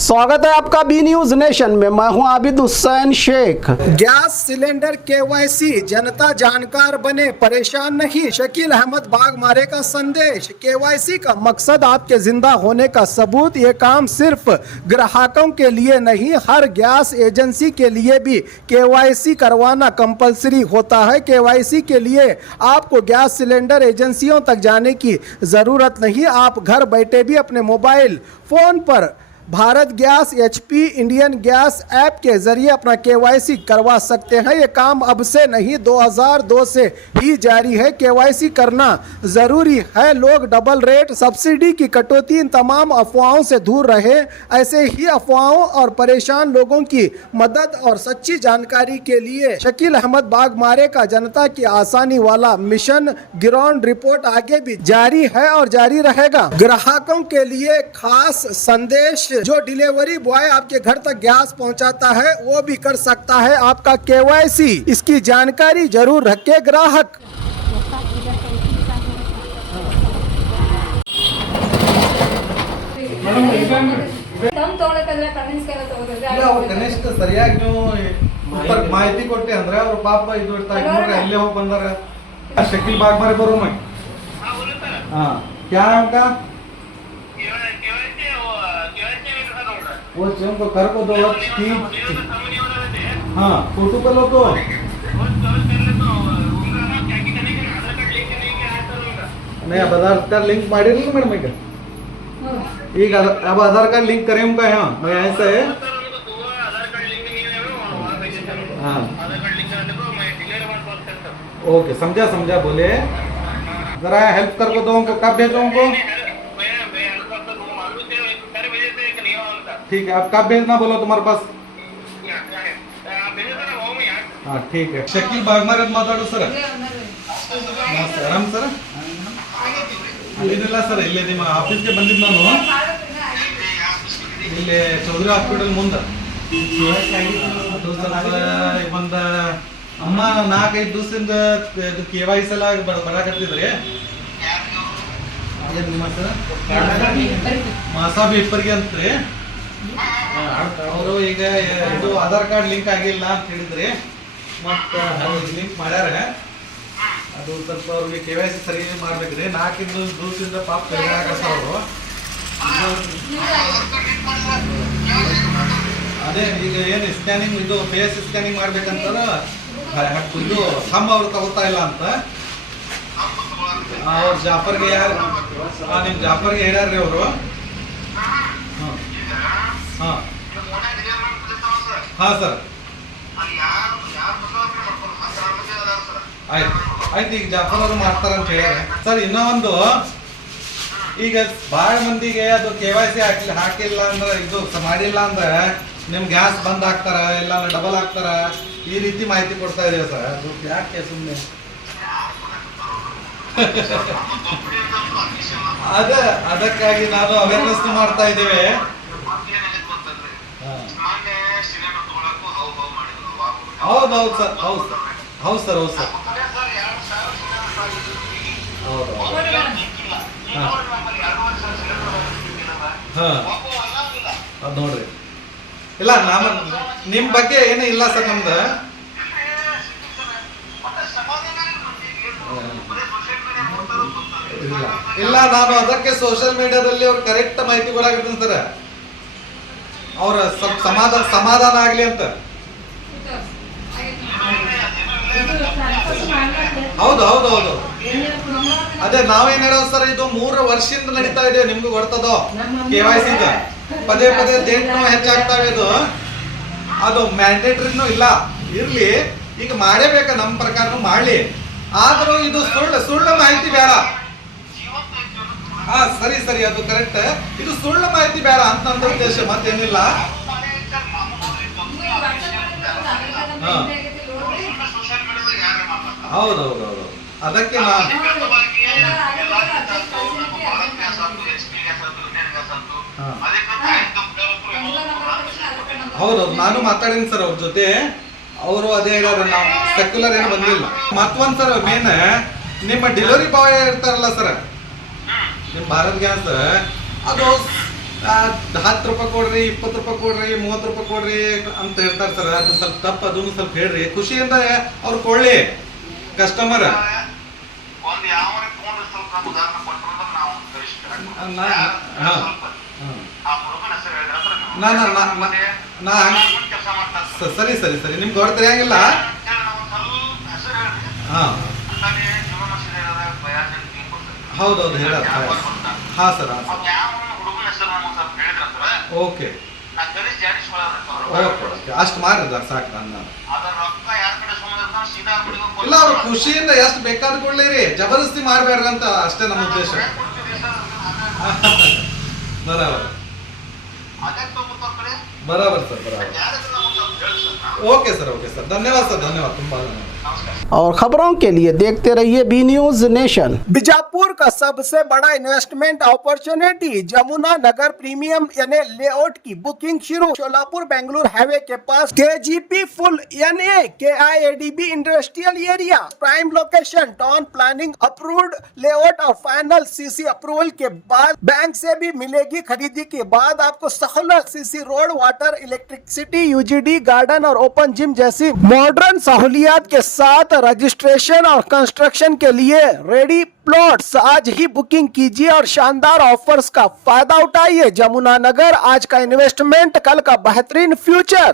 स्वागत है आपका बी न्यूज नेशन में। मैं हूं Abid Hussain Shaikh. Gas cylinder KYC, जनता जानकार बने, परेशान नहीं। शकील अहमद बागमारे का संदेश। केवाईसी का मकसद आपके जिंदा होने का सबूत। ये काम सिर्फ ग्राहकों के लिए नहीं, हर गैस एजेंसी के लिए भी केवाईसी करवाना कंपलसरी होता है। केवाईसी के लिए आपको गैस सिलेंडर एजेंसियों तक जाने की ज़रूरत नहीं। आप घर बैठे भी अपने मोबाइल फ़ोन पर Bharat gas, HP, Indian gas app के जरिए अपना केवाईसी करवा सकते हैं। ये काम अब से नहीं, 2002 से ही जारी है। केवाईसी करना ज़रूरी है। लोग डबल रेट, सब्सिडी की कटौती, इन तमाम अफवाहों से दूर रहे। ऐसे ही अफवाहों और परेशान लोगों की मदद और सच्ची जानकारी के लिए शकील अहमद बागमारे का जनता की आसानी वाला मिशन ग्राउंड रिपोर्ट आगे भी जारी है और जारी रहेगा। ग्राहकों के लिए खास संदेश, जो डिलीवरी बॉय आपके घर तक गैस पहुंचाता है वो भी कर सकता है आपका केवाईसी। इसकी जानकारी जरूर रखे ग्राहक। ಕನಿಷ್ಠ ಸರಿಯಾಗಿ ನೀವು ಮಾಹಿತಿ ಕೊಟ್ಟಿ ಅಂದ್ರೆ ಅವ್ರ ಪಾಪ ಇದು ಅಲ್ಲೇ ಹೋಗಿ ಬಂದಾರ शकील बागमारे बरोबर में हाँ क्या है उनका वो को कर को दो हाँ फोटो कर लो तो नहीं अब आधार कार्ड लिंक ಮಾಡಿರಲಿಲ್ಲ ಮೇಡಮ್ ಈಗ अब आधार कार्ड लिंक करें उनका यहाँ मैं ऐसा है हाँ ओके समझा समझा बोले जरा हेल्प कर को दो उनको कब भेजो उनको ठीक है आप कब भेजना बोलो तुम्हारे पास हाँ ठीक है शकील बागमारे माताडो सर आराम सर ಅಲ್ಲಿರಲ್ಲ ಸರ್ ಇಲ್ಲೇ ನಿಮ್ಮ ಆಫೀಸ್ಗೆ ಬಂದಿದ್ದು ನಾನು ಇಲ್ಲಿ ಚೌಧರಿ ಹಾಸ್ಪಿಟಲ್ ಮುಂದೆ ಅದು ಸ್ವಲ್ಪ ಒಂದು ಅಮ್ಮ 4-5 ದಿವಸದಿಂದ ಇದು KYC ಎಲ್ಲ ಬರಾಕತ್ತಿದ್ರಿ ನಿಮ್ಮ ಸರ್ ಮಾಸಾಬಿ ಇಬ್ಬರಿಗೆ ಅಂತ್ರಿ ಅವರು ಈಗ ಇದು ಆಧಾರ್ ಕಾರ್ಡ್ ಲಿಂಕ್ ಆಗಿಲ್ಲ ಅಂತ ಹೇಳಿದ್ರಿ ಮತ್ತು ಲಿಂಕ್ ಮಾಡ್ಯಾರ ಅದು ಸ್ವಲ್ಪ ಅವ್ರಿಗೆ KYC ಸರಿ ಮಾಡ್ಬೇಕ್ರಿ 4 ದಿವಸದಿಂದ ಪಾಪ ಕೈಗಾಕತ್ತಾರ ಅವರು ಅದೇ ಈಗ ಏನು ಸ್ಕ್ಯಾನಿಂಗ್ ಇದು ಫೇಸ್ ಸ್ಕ್ಯಾನಿಂಗ್ ಮಾಡ್ಬೇಕಂತಾರ ಇದು ಹಮ್ ಅವ್ರು ತಗೋತಾ ಇಲ್ಲ ಅಂತ ಅವ್ರು ಜಾಫರ್ಗೆ ಯಾರು ನಿಮ್ಮ ಜಾಫರ್ಗೆ ಹೇಳ್ಯಾರ್ರಿ ಅವರು ಹಾಂ ಹಾಂ ಸರ್ ಆಯ್ತು ಆಯ್ತು ಈಗ ಜಾಫರ್ ಅವರು ಮಾಡ್ತಾರಂತ ಹೇಳ್ಯಾರ ಸರ್ ಇನ್ನೂ ಒಂದು ಈಗ ಭಾಳ ಮಂದಿಗೆ ಅದು KYC ಹಾಕಿಲ್ಲ ಅಂದ್ರೆ ಇದು ಮಾಡಿಲ್ಲ ಅಂದ್ರೆ ನಿಮ್ ಗ್ಯಾಸ್ ಬಂದ್ ಹಾಕ್ತಾರ ಇಲ್ಲ ಡಬಲ್ ಹಾಕ್ತಾರ ಈ ರೀತಿ ಮಾಹಿತಿ ಕೊಡ್ತಾ ಇದೀವಿ ಸರ್ ಅದು ಯಾಕೆ ಸುಮ್ಮನೆ ಅದಕ್ಕಾಗಿ ನಾವು ಅವೇರ್ನೆಸ್ ಮಾಡ್ತಾ ಇದ್ದೇವೆ ಹೌದೌದು ಸರ್ ಹೌದು ಹೌದು ಸರ್ ಹೌದು ಸರ್ ಹೌದು ಹಾಂ ಅದು ನೋಡ್ರಿ ಇಲ್ಲ ನಮ್ಮ ನಿಮ್ಮ ಬಗ್ಗೆ ಏನೂ ಇಲ್ಲ ಸರ್ ನಮ್ದು ಇಲ್ಲ ನಾನು ಅದಕ್ಕೆ ಸೋಷಿಯಲ್ ಮೀಡಿಯಾದಲ್ಲಿ ಅವ್ರು ಕರೆಕ್ಟ್ ಮಾಹಿತಿ ಕೊಡಾಕತ್ತೀನಿ ಸರ್ ಅವ್ರ ಸ್ವಲ್ಪ ಸಮಾಧಾನ ಆಗ್ಲಿ ಅಂತ ಹೌದು ಹೌದು ಹೌದು ಅದೇ ನಾವೇನ್ ಹೇಳೋದು ಸರ್ ಇದು 3 ವರ್ಷದಿಂದ ನಡೀತಾ ಇದೆ ನಿಮ್ಗೂ ಗೊತ್ತದೋ KYC ಪದೇ ಪದೇ ಡೇಟ್ ಹೆಚ್ಚಾಗ್ತಾವೆ ಅದು ಮ್ಯಾಂಡೇಟರಿನೂ ಇಲ್ಲ ಇರ್ಲಿ ಈಗ ಮಾಡೇಬೇಕ ನಮ್ಮ ಪ್ರಕಾರನು ಮಾಡ್ಲಿ ಆದ್ರೂ ಇದು ಸುಳ್ಳು ಮಾಹಿತಿ ಬೇಡ ಹಾ ಸರಿ ಸರಿ ಅದು ಕರೆಕ್ಟ್ ಇದು ಸುಳ್ಳು ಮಾಹಿತಿ ಬೇಡ ಅಂತ ಉದ್ದೇಶ ಮತ್ತೇನಿಲ್ಲ ಹೌದೌದೌದು ಅದಕ್ಕೆ ನಾನು ಹೌದೌದು ನಾನು ಮಾತಾಡಿನಿ ಸರ್ ಅವ್ರ ಜೊತೆ ಅವರು ಅದೇ ಹೇಳ್ಯಾರ ನಾವು ಸೆಕ್ಯುಲರ್ ಏನು ಬಂದಿಲ್ಲ ಮತ್ತೊಂದು ಸರ್ ಮೇನ್ ನಿಮ್ಮ ಡೆಲಿವರಿ ಬಾಯ್ ಇರ್ತಾರಲ್ಲ ಸರ್ ನಿಮ್ಮ ಭಾರತ್ ಗ್ಯಾಸ್ ಅದು 10 ರೂಪಾಯಿ ಕೊಡ್ರಿ, 20 ರೂಪಾಯಿ ಕೊಡ್ರಿ, 30 ರೂಪಾಯಿ ಕೊಡ್ರಿ ಅಂತ ಹೇಳ್ತಾರೆ ಸರ್. ಅದು ಸ್ವಲ್ಪ ತಪ್ಪು, ಅದನ್ನು ಸ್ವಲ್ಪ ಹೇಳ್ರಿ. ಖುಷಿಯಿಂದ ಅವ್ರು ಕೊಳ್ಳಿ ಕಸ್ಟಮರ್. ಒಂದು ಯಾವ ಫೋನ್ ಸ್ವಲ್ಪ ಉದಾಹರಣೆ ಕೊಟ್ಟರು ನಾವು ಗರಿಷ್ಠ ಆ ಹುಡುಗನ ಹೆಸರು ಹೇಳಿದ್ರೆ ಕೆಲಸ ಮಾಡ್ತಾರೆ. ಸರಿ ಸರಿ ಸರಿ, ನಿಮ್ಗೆ ಹೊರತು ಹೆಂಗಿಲ್ಲ. ನಾವು ಸ್ವಲ್ಪ ಹೆಸರು ಹೇಳ್ರಿ. ಹಾ ಅಂತಾನೆ ಜೀವ ಮಸೀದಿ ಬಯಾಜ್ ಹೌದೌದು ಹೇಳ. ಹಾ ಸರ್, ಹಾ ಸರ್. ಯಾವ ಹುಡುಗನ ಹೆಸರು ನಮಗೆ ಸ್ವಲ್ಪ ಹೇಳಿದ್ರಂದ್ರೆ ಓಕೆ ನಾನು ಗರಿಷ್ಠ ಓಕೆ ಓಕೆ, ಅಷ್ಟು ಮಾಡಿದ ಸಾಕು. ನನ್ನ ಅದರ ರೊಕ್ಕ ಯಾರ ಕಡೆ ಸುಮ್ಮನೆ ಸೀದಾ ಇಲ್ಲ, ಅವ್ರು ಖುಷಿಯಿಂದ ಎಷ್ಟು ಬೇಕಾದ ಕೊಡ್ಲಿರಿ, ಜಬರ್ದಸ್ತಿ ಮಾಡ್ಬೇಡ್ರಿ ಅಂತ ಅಷ್ಟೇ ನಮ್ಮ ಉದ್ದೇಶ. ಬರಾಬರ್ ಅದೇ ತಗೋತಾರೆ ಕಡೆ ಬರಾಬರ್ ಸರ್, ಬರಾಬರ್. ಯಾರಿಗೆ ನಮಗೆ ಸ್ವಲ್ಪ ಹೇಳಿ sir. Okay sir, okay sir, ಧನ್ಯವಾದ ಸರ್, ಧನ್ಯವಾದ, ತುಂಬಾ ಧನ್ಯವಾದ. ನಮಸ್ಕಾರ. और खबरों के लिए देखते रहिए बी न्यूज नेशन। बीजापुर का सबसे बड़ा इन्वेस्टमेंट अपॉर्चुनिटी जमुना नगर प्रीमियम यानी लेआउट की बुकिंग शुरू। सोलापुर बेंगलुरु हाईवे के पास KGP फुल यानी KIADB industrial area, prime location, town planning approved layout और फाइनल CC अप्रूवल के बाद बैंक से भी मिलेगी। खरीदी के बाद आपको सहूलत CC road, water, electricity, UGD, garden और ओपन जिम जैसी मॉडर्न सहूलियात के साथ रजिस्ट्रेशन और कंस्ट्रक्शन के लिए रेडी प्लॉट्स। आज ही बुकिंग कीजिए और शानदार ऑफर्स का फायदा उठाइए। जमुना नगर, आज का इन्वेस्टमेंट कल का बेहतरीन फ्यूचर।